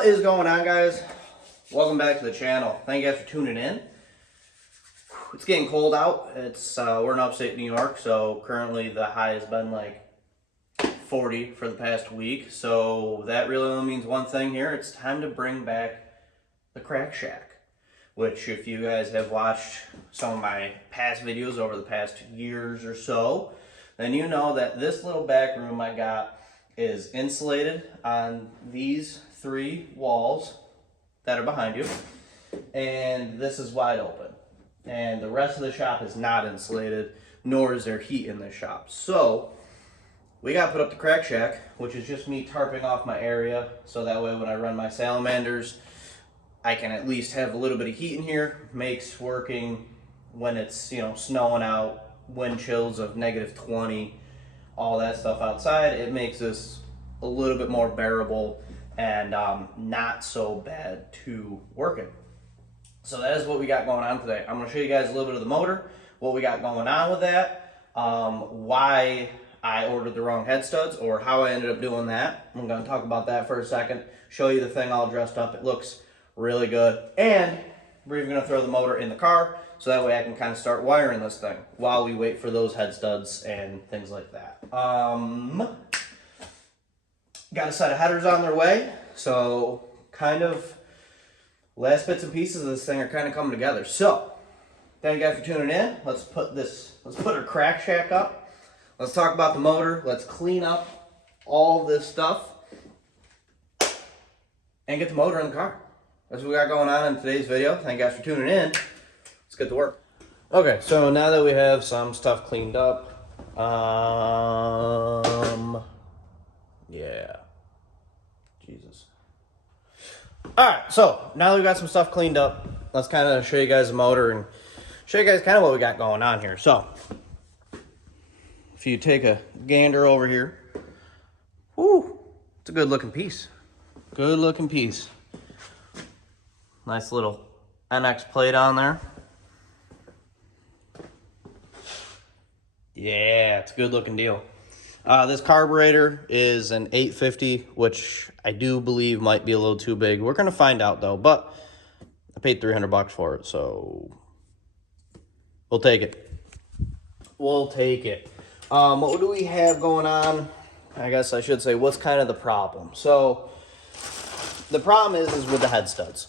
What is going on, guys? Welcome back to the channel. Thank you guys for tuning in. It's getting cold out. We're in upstate New York, so currently the high has been like 40 for the past week. So that really only means one thing here. It's time to bring back the Crack Shack, which if you guys have watched some of my past videos over the past years or so, then you know that this little back room I got is insulated on these 3 walls that are behind you, and this is wide open, and the rest of the shop is not insulated, nor is there heat in this shop. So we got to put up the Crack Shack, which is just me tarping off my area, so that way when I run my salamanders I can at least have a little bit of heat in here. Makes working when it's, you know, snowing out, wind chills of -20, all that stuff outside, it makes this a little bit more bearable and not so bad to work in. So that is what we got going on today. I'm going to show you guys a little bit of the motor, what we got going on with that, why I ordered the wrong head studs, or how I ended up doing that. I'm going to talk about that for a second, show you the thing all dressed up. It looks really good, and we're even going to throw the motor in the car, so that way I can kind of start wiring this thing while we wait for those head studs and things like that. Got a set of headers on their way, so kind of last bits and pieces of this thing are kind of coming together. So thank you guys for tuning in. Let's put our Crack Shack up. Let's talk about the motor. Let's clean up all this stuff and get the motor in the car. That's what we got going on in today's video. Thank you guys for tuning in. Let's get to work. Okay, so now that we have some stuff cleaned up, yeah, Jesus. All right, so now that we got some stuff cleaned up, let's kind of show you guys the motor and show you guys kind of what we got going on here. So if you take a gander over here, whoo, it's a good looking piece. Good looking piece. Nice little NX plate on there. Yeah, it's a good looking deal. This carburetor is an 850, which I do believe might be a little too big. We're gonna find out though, but I paid $300 for it, so we'll take it. We'll take it. What do we have going on? I guess I should say, what's kind of the problem? So the problem is with the head studs.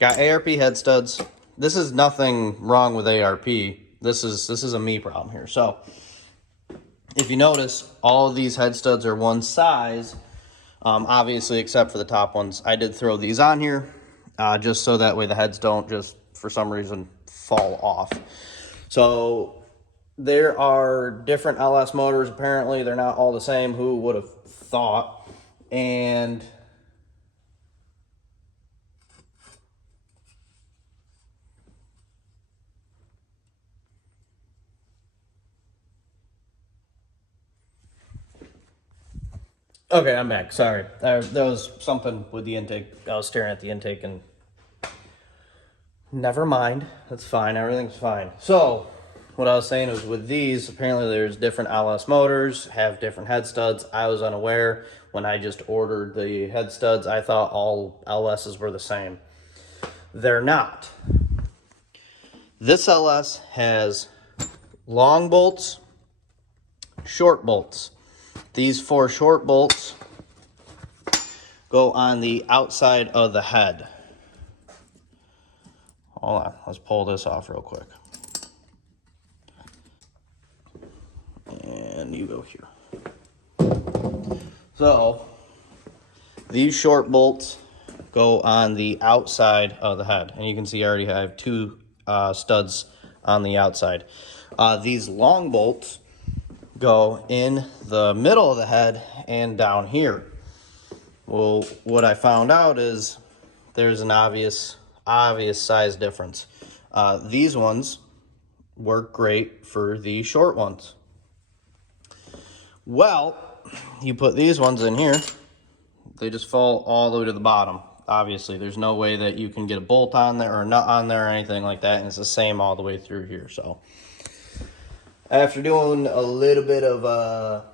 Got ARP head studs. This is nothing wrong with ARP. This is a me problem here. So if you notice, all of these head studs are one size, obviously except for the top ones. I did throw these on here just so that way the heads don't just for some reason fall off. So there are different LS motors. Apparently they're not all the same. Who would have thought? And okay, I'm back. Sorry. There was something with the intake. I was staring at the intake and never mind. That's fine. Everything's fine. So what I was saying is with these, apparently there's different LS motors, have different head studs. I was unaware. When I just ordered the head studs, I thought all LSs were the same. They're not. This LS has long bolts, short bolts. These 4 short bolts go on the outside of the head. Hold on, let's pull this off real quick. And you go here. So these short bolts go on the outside of the head. And you can see I already have 2 studs on the outside. These long bolts go in the middle of the head and down here. Well, what I found out is there's an obvious size difference. These ones work great for the short ones. Well, you put these ones in here, they just fall all the way to the bottom. Obviously, there's no way that you can get a bolt on there or a nut on there or anything like that, and it's the same all the way through here. So after doing a little bit of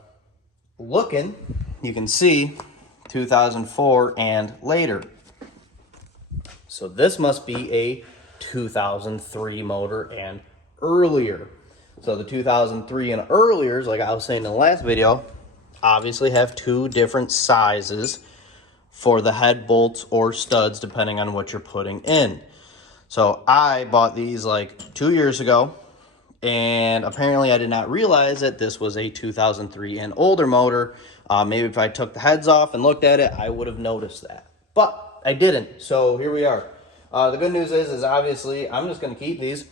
looking, you can see 2004 and later. So this must be a 2003 motor and earlier. So the 2003 and earliers, like I was saying in the last video, obviously have two different sizes for the head bolts or studs, depending on what you're putting in. So I bought these like 2 years ago, and apparently I did not realize that this was a 2003 and older motor. Maybe if I took the heads off and looked at it, I would have noticed that. But I didn't, so here we are. The good news is obviously I'm just going to keep these,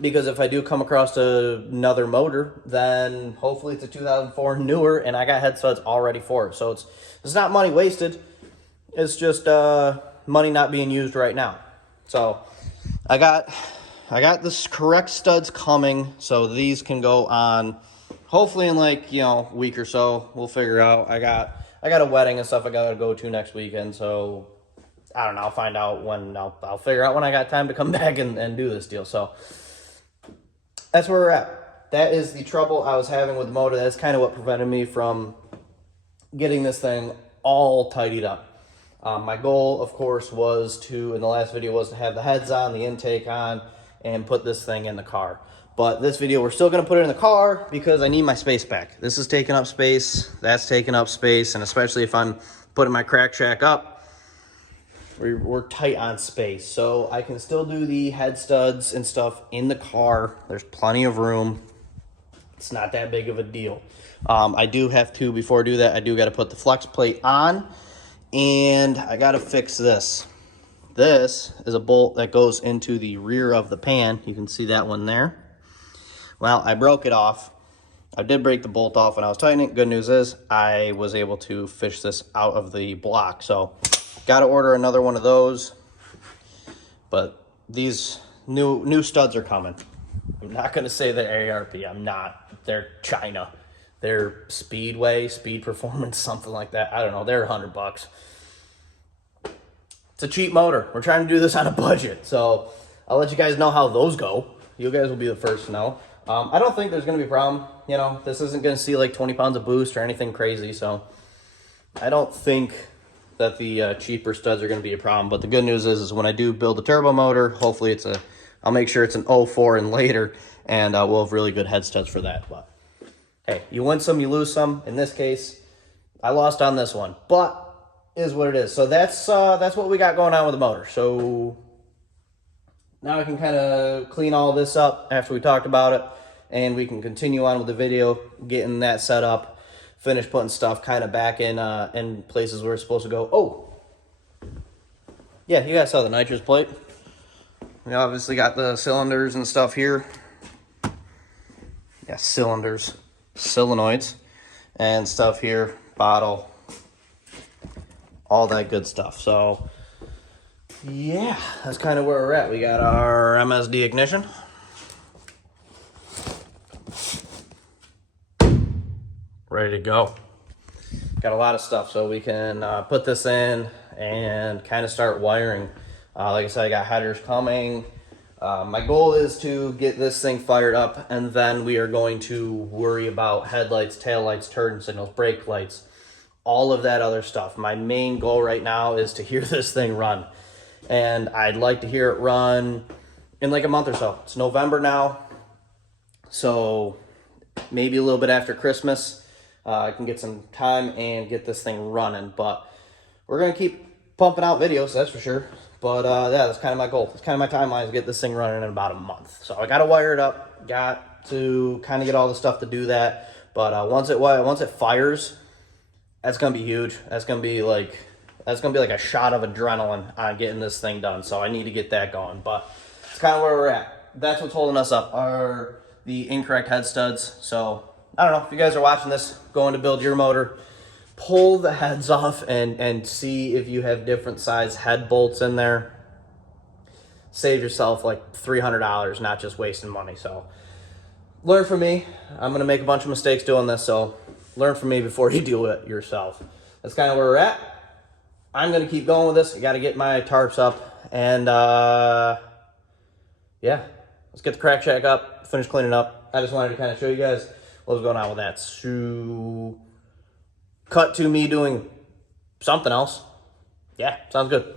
because if I do come across another motor, then hopefully it's a 2004 newer, and I got head studs already for it. So it's not money wasted. It's just money not being used right now. So I got this correct studs coming, so these can go on hopefully in like, you know, a week or so. We'll figure out. I got a wedding and stuff I gotta go to next weekend, so I don't know. I'll find out when. I'll figure out when I got time to come back and do this deal. So that's where we're at. That is the trouble I was having with the motor. That's kind of what prevented me from getting this thing all tidied up. My goal, of course, was to, in the last video, was to have the heads on, the intake on, and put this thing in the car. But this video, we're still going to put it in the car because I need my space back. This is taking up space, that's taking up space, and especially if I'm putting my crack shack up, we're tight on space. So I can still do the head studs and stuff in the car. There's plenty of room. It's not that big of a deal. I do have to, before I do that, I do got to put the flex plate on, and I got to fix this. This is a bolt that goes into the rear of the pan. You can see that one there. Well, I broke it off. I did break the bolt off when I was tightening it. Good news is I was able to fish this out of the block. So got to order another one of those. But these new studs are coming. I'm not going to say they're ARP. I'm not. They're China. They're Speedway, Speed Performance, something like that. I don't know. They're $100. It's a cheap motor. We're trying to do this on a budget. So I'll let you guys know how those go. You guys will be the first to know. I don't think there's going to be a problem. You know, this isn't going to see like 20 pounds of boost or anything crazy. So I don't think that the cheaper studs are going to be a problem. But the good news is when I do build a turbo motor, hopefully I'll make sure it's an 04 and later, and we'll have really good head studs for that. But hey, you win some, you lose some. In this case, I lost on this one, but is what it is. So that's what we got going on with the motor. So now I can kind of clean all this up after we talked about it, and we can continue on with the video, getting that set up, finish putting stuff kind of back in places where it's supposed to go. Oh, yeah, you guys saw the NITROUS plate. We obviously got the cylinders and stuff here. Yeah, cylinders, solenoids, and stuff here, bottle, all that good stuff. So yeah, that's kind of where we're at. We got our MSD ignition. Ready to go. Got a lot of stuff, so we can put this in and kind of start wiring. Like I said, I got headers coming. My goal is to get this thing fired up, and then we are going to worry about headlights, taillights, turn signals, brake lights, all of that other stuff. My main goal right now is to hear this thing run. And I'd like to hear it run in like a month or so. It's November now, so maybe a little bit after Christmas, I can get some time and get this thing running. But we're going to keep pumping out videos, that's for sure. But yeah, that's kind of my goal. It's kind of my timeline, is get this thing running in about a month. So I got to wire it up, got to kind of get all the stuff to do that. But once it fires, that's going to be huge. That's going to be like a shot of adrenaline on getting this thing done. So I need to get that going. But it's kind of where we're at. That's what's holding us up, are the incorrect head studs. So I don't know if you guys are watching this, going to build your motor, pull the heads off and see if you have different size head bolts in there. Save yourself like $300, not just wasting money. So learn from me. I'm going to make a bunch of mistakes doing this, so learn from me before you do it yourself. That's kind of where we're at. I'm going to keep going with this. I got to get my tarps up, and yeah, let's get the crack shack up, finish cleaning up. I just wanted to kind of show you guys what was going on with that. So cut to me doing something else. Yeah, sounds good.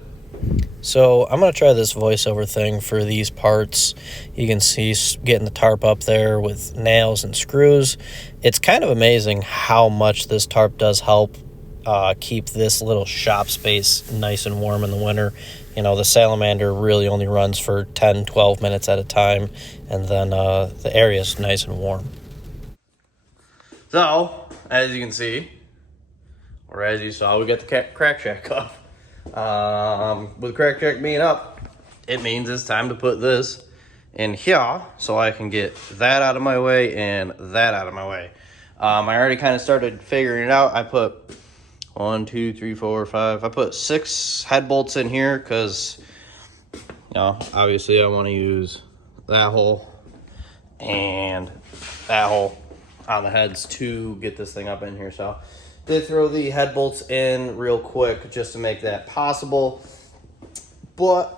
So I'm going to try this voiceover thing for these parts. You can see getting the tarp up there with nails and screws. It's kind of amazing how much this tarp does help keep this little shop space nice and warm in the winter. You know, the salamander really only runs for 10, 12 minutes at a time, and then the area is nice and warm. So, as you can see, or as you saw, we got the crack shack up. With crack shack being up, it means it's time to put this in here so I can get that out of my way and that out of my way. I already kind of started figuring it out. I put 1, 2, 3, 4, 5. I put 6 head bolts in here because, you know, obviously I want to use that hole and that hole on the heads to get this thing up in here. So did throw the head bolts in real quick just to make that possible. But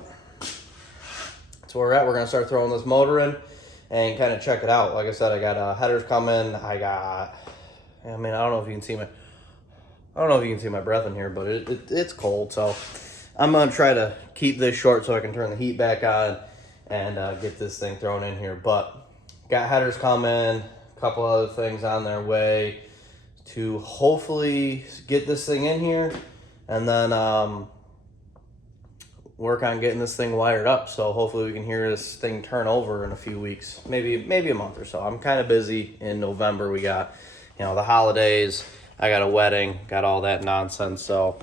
that's where we're at. We're going to start throwing this motor in and kind of check it out. Like I said, I got headers coming. I don't know if you can see my breath in here, but it's cold. So I'm going to try to keep this short so I can turn the heat back on and get this thing thrown in here. But got headers coming, a couple other things on their way to hopefully get this thing in here and then work on getting this thing wired up. So hopefully we can hear this thing turn over in a few weeks, maybe a month or so. I'm kind of busy in November. We got, you know, the holidays. I got a wedding, got all that nonsense. So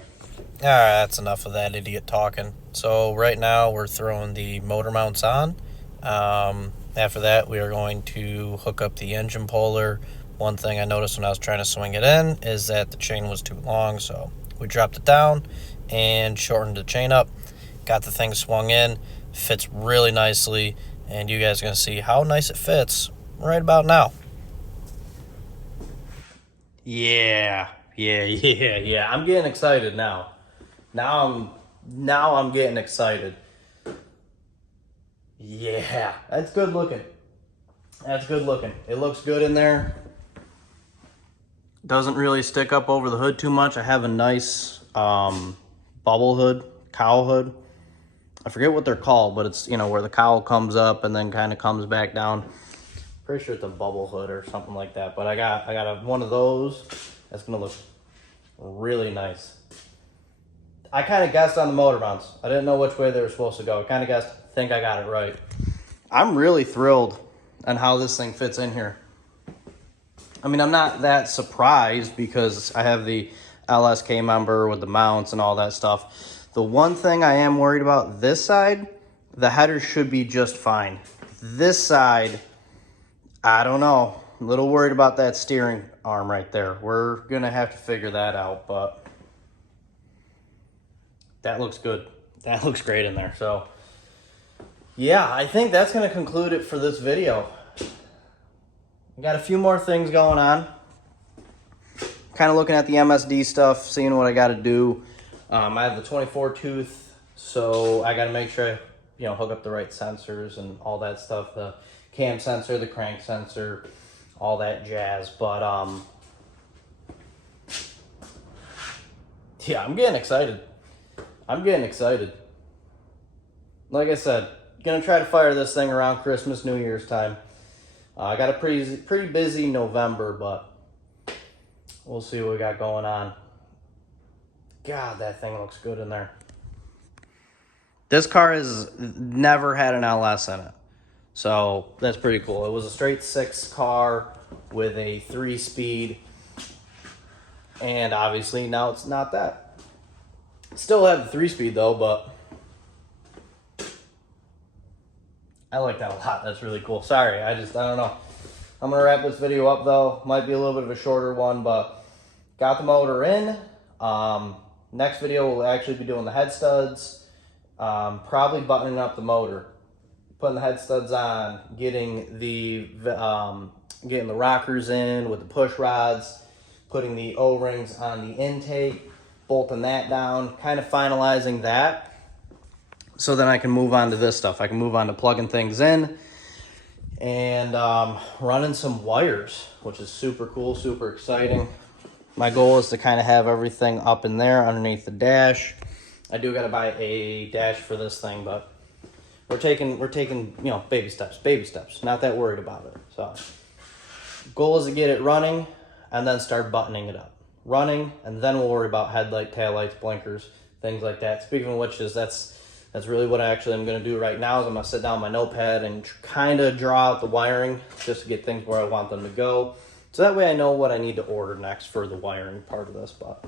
All right, that's enough of that idiot talking. So right now we're throwing the motor mounts on. After that, we are going to hook up the engine puller. One thing I noticed when I was trying to swing it in is that the chain was too long, so we dropped it down and shortened the chain up. Got the thing swung in, fits really nicely, and you guys are going to see how nice it fits right about now. yeah. I'm getting excited now. Now I'm getting excited. Yeah, that's good looking. It looks good in there. Doesn't really stick up over the hood too much. I have a nice bubble hood, cowl hood. I forget what they're called, but it's, you know, where the cowl comes up and then kind of comes back down. Pretty sure it's a bubble hood or something like that. But I got one of those. That's gonna look really nice. I kind of guessed on the motor mounts. I didn't know which way they were supposed to go. I kind of think I got it right. I'm really thrilled on how this thing fits in here. I mean, I'm not that surprised because I have the LSK member with the mounts and all that stuff. The one thing I am worried about, this side, the header should be just fine. This side, I don't know. I'm a little worried about that steering arm right there. We're going to have to figure that out, but that looks good. That looks great in there. So, yeah, I think that's going to conclude it for this video. I got a few more things going on. Kind of looking at the MSD stuff, seeing what I got to do. I have the 24 tooth, so I got to make sure I, you know, hook up the right sensors and all that stuff. The cam sensor, the crank sensor, all that jazz. But yeah, I'm getting excited. Like I said, gonna try to fire this thing around Christmas, New Year's time. I got a pretty busy November, but we'll see what we got going on. God, that thing looks good in there. This car has never had an LS in it, so that's pretty cool. It was a straight 6 car with a 3-speed, and obviously now it's not that. Still have the 3-speed though, but I like that a lot. That's really cool. Sorry, I don't know. I'm gonna wrap this video up though. Might be a little bit of a shorter one, but got the motor in. Next video we'll actually be doing the head studs, probably buttoning up the motor, putting the head studs on, getting the rockers in with the push rods, putting the O-rings on the intake, bolting that down, kind of finalizing that. So then I can move on to this stuff. I can move on to plugging things in and running some wires, which is super cool, super exciting. My goal is to kind of have everything up in there underneath the dash. I do got to buy a dash for this thing, but we're taking you know, baby steps. Not that worried about it. So goal is to get it running and then start buttoning it up. Running, and then we'll worry about headlight, taillights, blinkers, things like that. Speaking of which, that's really what I actually am going to do right now. Is I'm going to sit down my notepad and kind of draw out the wiring just to get things where I want them to go. So that way I know what I need to order next for the wiring part of this. But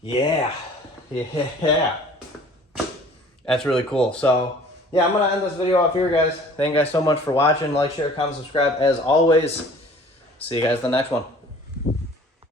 yeah. That's really cool. So yeah, I'm going to end this video off here, guys. Thank you guys so much for watching. Like, share, comment, subscribe. As always, see you guys in the next one.